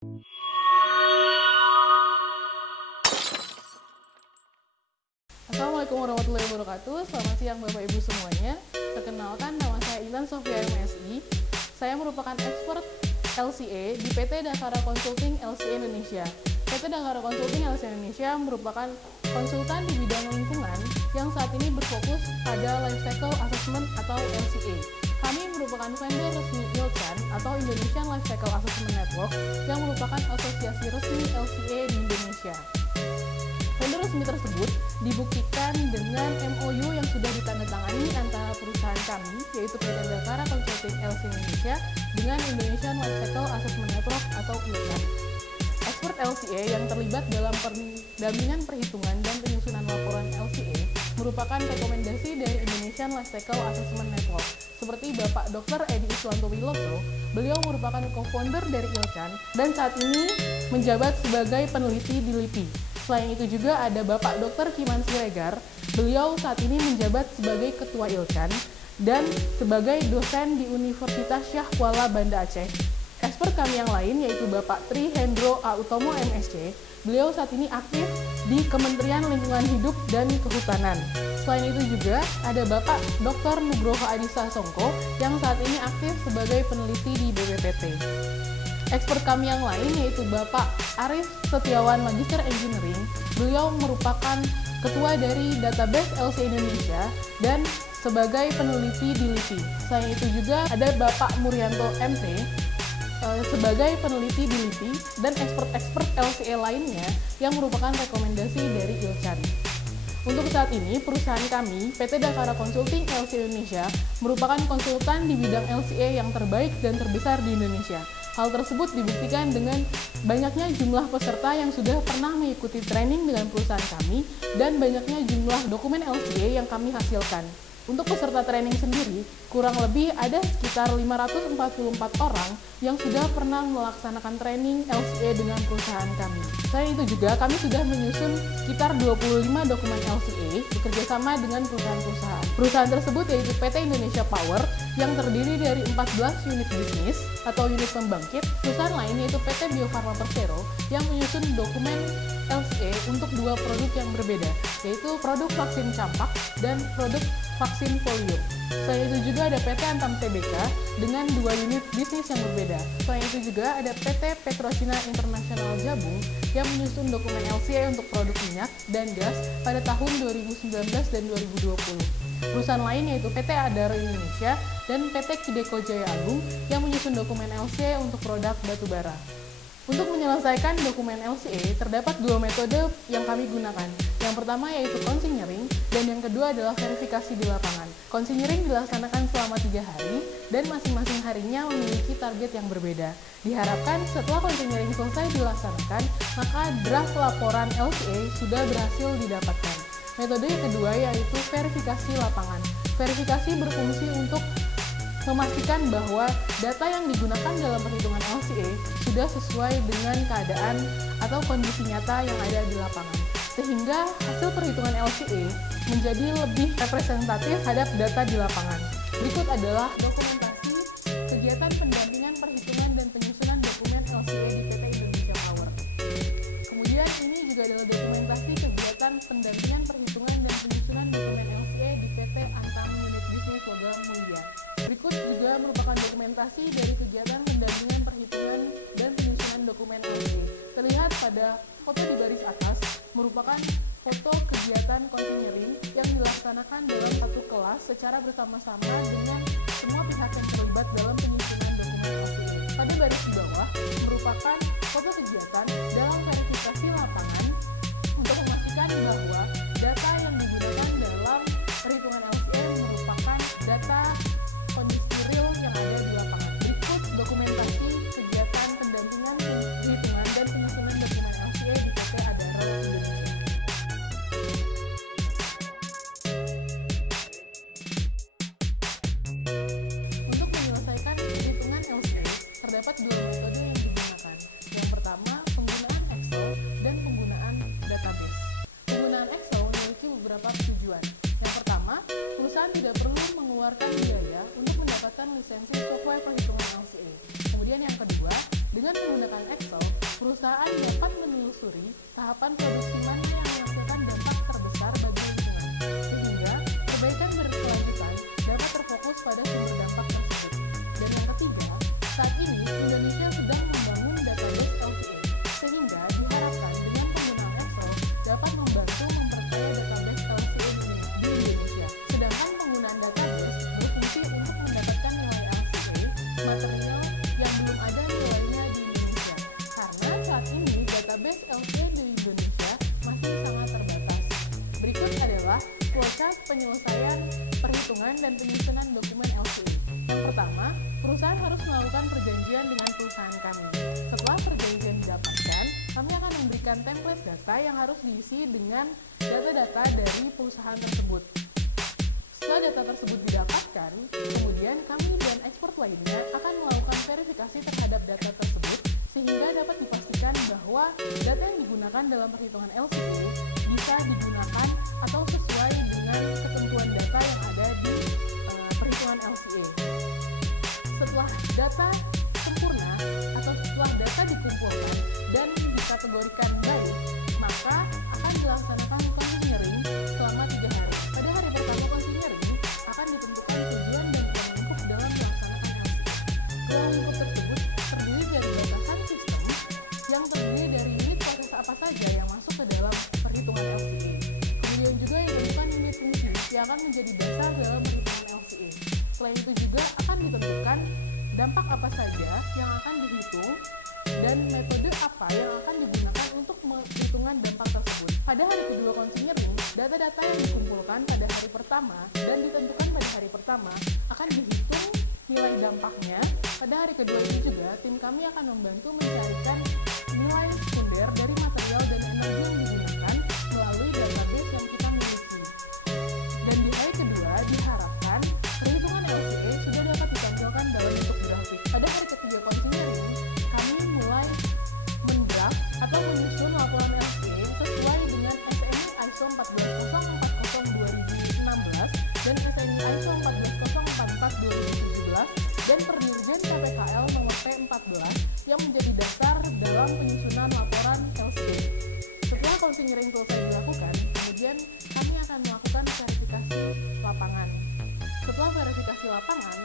Assalamualaikum warahmatullahi wabarakatuh. Selamat siang Bapak Ibu semuanya. Perkenalkan, nama saya Intan Sofia MSI. Saya merupakan expert LCA di PT Dakara Consulting LCA Indonesia. PT Dakara Consulting LCA Indonesia merupakan konsultan di bidang lingkungan yang saat ini berfokus pada Life Cycle Assessment atau LCA. Kami merupakan vendor resmi ILCAN atau Indonesian Life Cycle Assessment Network yang merupakan asosiasi resmi LCA di Indonesia. Vendor resmi tersebut dibuktikan dengan MOU yang sudah ditandatangani antara perusahaan kami, yaitu PT Dakara Consulting LCA Indonesia dengan Indonesian Life Cycle Assessment Network atau ILCAN. Expert LCA yang terlibat dalam pendampingan perhitungan dan penyusunan laporan LCA merupakan rekomendasi dari Indonesian Life Cycle Assessment Network. Seperti Bapak Dr. Edi Iswanto Wiloso, beliau merupakan co-founder dari ILCAN dan saat ini menjabat sebagai peneliti di LIPI. Selain itu juga ada Bapak Dr. Kiman Siregar, beliau saat ini menjabat sebagai Ketua ILCAN dan sebagai dosen di Universitas Syah Kuala Banda Aceh. Expert kami yang lain yaitu Bapak Tri Hendro A. Utomo MSc, beliau saat ini aktif di Kementerian Lingkungan Hidup dan Kehutanan. Selain itu juga ada Bapak Dr. Nugroho Adisa Songko yang saat ini aktif sebagai peneliti di BPPT. Expert kami yang lain yaitu Bapak Arif Setiawan Magister Engineering, beliau merupakan ketua dari Database LCA Indonesia dan sebagai peneliti di LIPI. Selain itu juga ada Bapak Murianto MP sebagai peneliti di LIPI dan expert-expert LCA lainnya yang merupakan rekomendasi dari ILCAN. Untuk saat ini, perusahaan kami, PT Dakara Consulting LCA Indonesia, merupakan konsultan di bidang LCA yang terbaik dan terbesar di Indonesia. Hal tersebut dibuktikan dengan banyaknya jumlah peserta yang sudah pernah mengikuti training dengan perusahaan kami dan banyaknya jumlah dokumen LCA yang kami hasilkan. Untuk peserta training sendiri, kurang lebih ada sekitar 544 orang yang sudah pernah melaksanakan training LCA dengan perusahaan kami. Selain itu juga, kami sudah menyusun sekitar 25 dokumen LCA bekerjasama dengan perusahaan-perusahaan. Perusahaan tersebut yaitu PT Indonesia Power yang terdiri dari 14 unit bisnis atau unit pembangkit. Perusahaan lain yaitu PT Bio Farma Persero yang menyusun dokumen LCA untuk dua produk yang berbeda, yaitu produk vaksin campak dan produk vaksin polio. Selain itu juga ada PT Antam Tbk dengan dua unit bisnis yang berbeda. Selain itu juga ada PT Petrocina International Jabung yang menyusun dokumen LCA untuk produk minyak dan gas pada tahun 2019 dan 2020. Perusahaan lain yaitu PT Adaro Indonesia dan PT Kideko Jaya Agung yang menyusun dokumen LCA untuk produk batubara. Untuk menyelesaikan dokumen LCA, terdapat dua metode yang kami gunakan. Yang pertama yaitu consignering, dan yang kedua adalah verifikasi di lapangan. Consignering dilaksanakan selama 3 hari, dan masing-masing harinya memiliki target yang berbeda. Diharapkan setelah consignering selesai dilaksanakan, maka draft laporan LCA sudah berhasil didapatkan. Metode yang kedua yaitu verifikasi lapangan. Verifikasi berfungsi untuk memastikan bahwa data yang digunakan dalam perhitungan LCA sudah sesuai dengan keadaan atau kondisi nyata yang ada di lapangan, sehingga hasil perhitungan LCA menjadi lebih representatif terhadap data di lapangan. Berikut adalah dokumentasi kegiatan pendampingan perhitungan dan penyusunan dokumen LCA di PT Indonesia Power. Kemudian ini juga adalah dokumentasi kegiatan pendampingan perhitungan dan penyusunan dokumen LCA di PT Antam Unit Bisnis Logam Mulia. Berikut juga merupakan dokumentasi dari kegiatan pendampingan perhitungan dan penyusunan dokumen LCA. Terlihat pada foto di baris atas merupakan foto kegiatan consignering yang dilaksanakan dalam satu kelas secara bersama-sama dengan semua pihak yang terlibat dalam penyusunan dokumen LCA. Pada baris di bawah merupakan foto kegiatan dalam verifikasi lapangan untuk memastikan bahwa data yang digunakan dalam perhitungan LCA merupakan data kondisi real yang ada di lapangan. Berikut dokumentasi kegiatan pendampingan perhitungan dan penyusunan dokumen LCA di PT Adaro Indonesia. Untuk menyelesaikan perhitungan LCA, terdapat dua metode yang digunakan. perusahaan dapat menelusuri tahapan produksi mana yang menghasilkan dampak terbesar bagi lingkungan, sehingga perbaikan berkelanjutan dapat terfokus pada sumber dampak tersebut. Dan yang ketiga, saat ini Indonesia sedang membangun database LCA, sehingga diharapkan dengan penggunaan Excel dapat membantu memperkaya database LCA di Indonesia. Sedangkan penggunaan database berfungsi untuk mendapatkan nilai LCA material yang belum ada nilainya di Indonesia, karena saat ini database LCA di Indonesia masih sangat terbatas. Berikut adalah flowchart penyelesaian perhitungan dan penyusunan dokumen LCA. Yang pertama, perusahaan harus melakukan perjanjian dengan perusahaan kami. Setelah perjanjian didapatkan, kami akan memberikan template data yang harus diisi dengan data-data dari perusahaan tersebut. Setelah data tersebut didapatkan, kemudian kami dan ekspert lainnya akan melakukan verifikasi terhadap data tersebut sehingga dapat dipastikan bahwa data yang digunakan dalam perhitungan LCA bisa digunakan atau sesuai dengan ketentuan data yang ada di perhitungan LCA. Setelah data sempurna atau setelah data dikumpulkan dan dikategorikan baik, maka akan dilaksanakan consigning selama 3 hari. Pada hari pertama consigning akan ditentukan tujuan dan ruang lingkup dalam melaksanakan LCA. Ruang lingkup tersebut terdiri dari batasan sistem yang terdiri dari unit proses apa saja yang masuk ke dalam perhitungan LCA. Kemudian juga ditentukan unit fungsi yang akan menjadi dasar dalam perhitungan LCA. Selain itu juga akan ditentukan dampak apa saja yang akan dihitung dan metode apa yang akan digunakan untuk perhitungan dampak tersebut. Pada hari kedua consigning, data-data yang dikumpulkan pada hari pertama dan ditentukan pada hari pertama akan dihitung nilai dampaknya. Pada hari kedua ini juga, tim kami akan membantu mencarikan nilai sekunder dari material dan energi yang digunakan melalui database yang kita miliki. Dan di hari kedua, diharapkan perhitungan LCA sudah dapat ditampilkan dalam bentuk grafik. Pada hari ketiga consigning, kami mulai mendraft atau menyusun laporan LCA sesuai dengan SNI ISO 14040-2016 dan SNI ISO 14044-2017 dan Perdirjen PPKL nomor P14 yang menjadi dasar dalam penyusunan laporan LCA. Setelah consigning selesai dilakukan, kemudian kami akan melakukan verifikasi lapangan. Setelah verifikasi lapangan,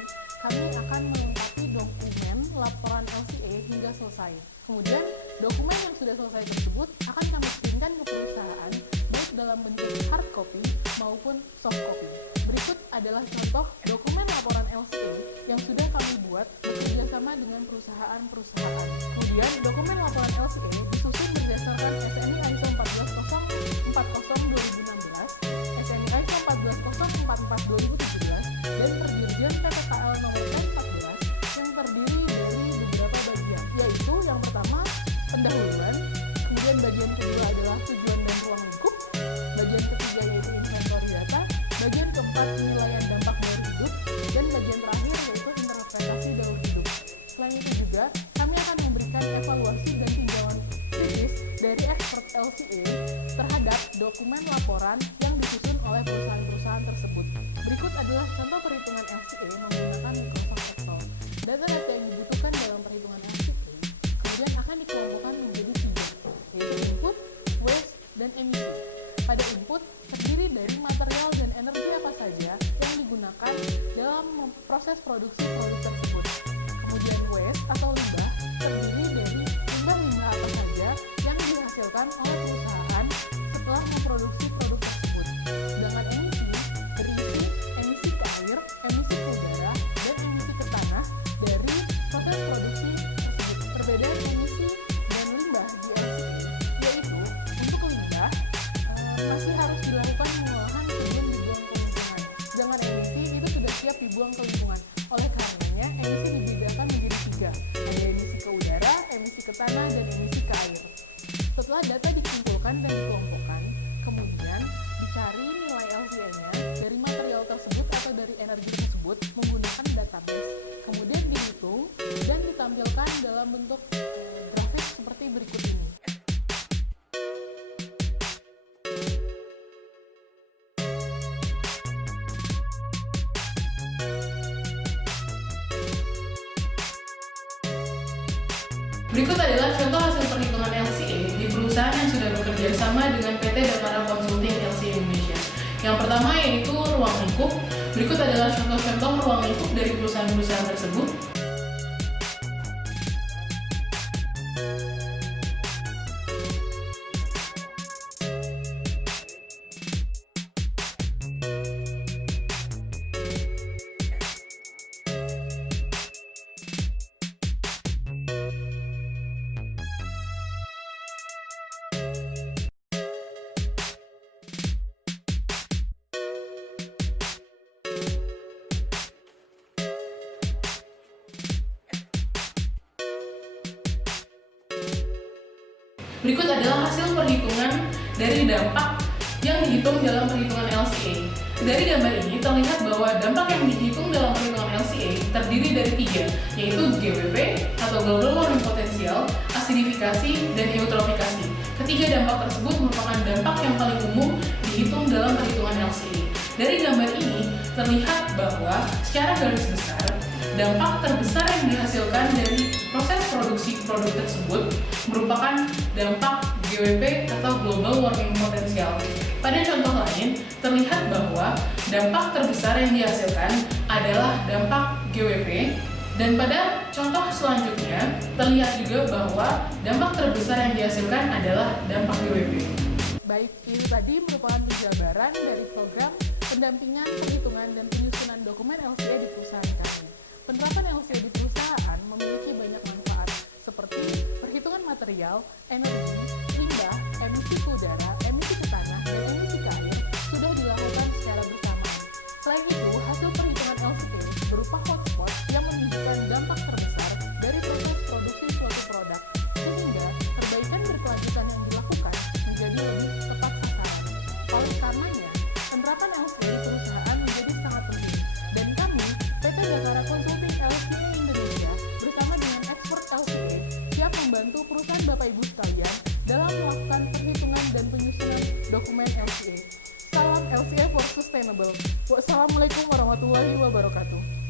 kami akan melengkapi dokumen laporan LCA hingga selesai. Kemudian, dokumen yang sudah selesai tersebut akan kami kirimkan ke perusahaan, baik dalam bentuk hard copy maupun soft copy. Berikut adalah contoh dokumen laporan LCA yang sudah kami buat bekerjasama dengan perusahaan-perusahaan. Kemudian, dokumen laporan LCA disusun berdasarkan SNI ISO 14040-2016, SNI ISO 14044-2017, dan Perdirjen PPKL nomor P14 yang terdiri dari beberapa bagian, yaitu yang pertama pendahuluan, kemudian bagian kedua adalah tujuan dan ruang lingkup, bagian ketiga yaitu inventory data, bagian keempat penilaian dampak daur hidup, dan bagian terakhir yaitu interpretasi daur hidup. Selain itu juga, kami akan memberikan evaluasi dan tinjauan kritis dari expert LCA terhadap dokumen laporan yang disusun oleh perusahaan-perusahaan tersebut. Berikut adalah contoh perhitungan LCA menggunakan Microsoft Excel. Data-data yang dibutuhkan dalam perhitungan LCA kemudian akan dikelompokkan menjadi 3, yaitu input, waste, dan emisi. Pada input terdiri dari material dan energi apa saja yang digunakan dalam proses produksi produk tersebut. Kemudian waste atau limbah terdiri dari limbah-limbah apa saja yang dihasilkan oleh perusahaan setelah memproduksi produk tersebut. Sedangkan emisi berisi emisi ke air, emisi ke udara, dan emisi ke tanah dari proses produksi tersebut. Perbedaan emisi dan limbah di LCA yaitu untuk limbah masih harus dilakukan pengolahan sebelum dibuang ke lingkungan. Sedangkan emisi itu sudah siap dibuang ke lingkungan. Oleh karenanya, emisi dibedakan menjadi 3. Ada emisi ke udara, emisi ke tanah, dan emisi ke air. Setelah data dikumpulkan dan dikelompokkan, kemudian dicari nilai LCA-nya dari material tersebut atau dari energi tersebut menggunakan database. Kemudian dihitung dan ditampilkan dalam bentuk grafik seperti berikut ini. Berikut adalah contoh hasil perhitungan bekerjasama dengan PT Dakara Consulting LCA Indonesia. Yang pertama yaitu ruang lingkup. Berikut adalah contoh-contoh ruang lingkup dari perusahaan-perusahaan tersebut. Berikut adalah hasil perhitungan dari dampak yang dihitung dalam perhitungan LCA. Dari gambar ini terlihat bahwa dampak yang dihitung dalam perhitungan LCA terdiri dari 3, yaitu GWP atau Global Warming Potential, asidifikasi, dan eutrofikasi. Ketiga dampak tersebut merupakan dampak yang paling umum dihitung dalam perhitungan LCA. Dari gambar ini terlihat bahwa secara garis besar, dampak terbesar yang dihasilkan dari proses produksi produk tersebut merupakan dampak GWP atau Global Warming Potential. Pada contoh lain, terlihat bahwa dampak terbesar yang dihasilkan adalah dampak GWP, dan pada contoh selanjutnya terlihat juga bahwa dampak terbesar yang dihasilkan adalah dampak GWP. Baik, ini tadi merupakan penjabaran dari program pendampingan, perhitungan, dan penyusunan dokumen LCA di perusahaan kami. Penerapan LCA di perusahaan memiliki banyak manfaat seperti perhitungan material, energi, limbah, emisi ke udara, emisi ke tanah, dan emisi ke air sudah dilakukan secara bersamaan. Selain itu, hasil perhitungan LCA berupa hotspot yang menunjukkan dampak terbesar dari proses produksi suatu produk, sehingga perbaikan berkelanjutan yang dilakukan menjadi lebih tepat sasaran. Oleh karenanya, penerapan LCA di perusahaan menjadi sangat penting, dan kami, PT Dakara Consulting LCA Indonesia, bersama dengan expert LCA, siap membantu perusahaan Bapak Ibu sekalian dalam melakukan perhitungan dan penyusunan dokumen LCA. Salam LCA for Sustainable. Wassalamualaikum warahmatullahi wabarakatuh.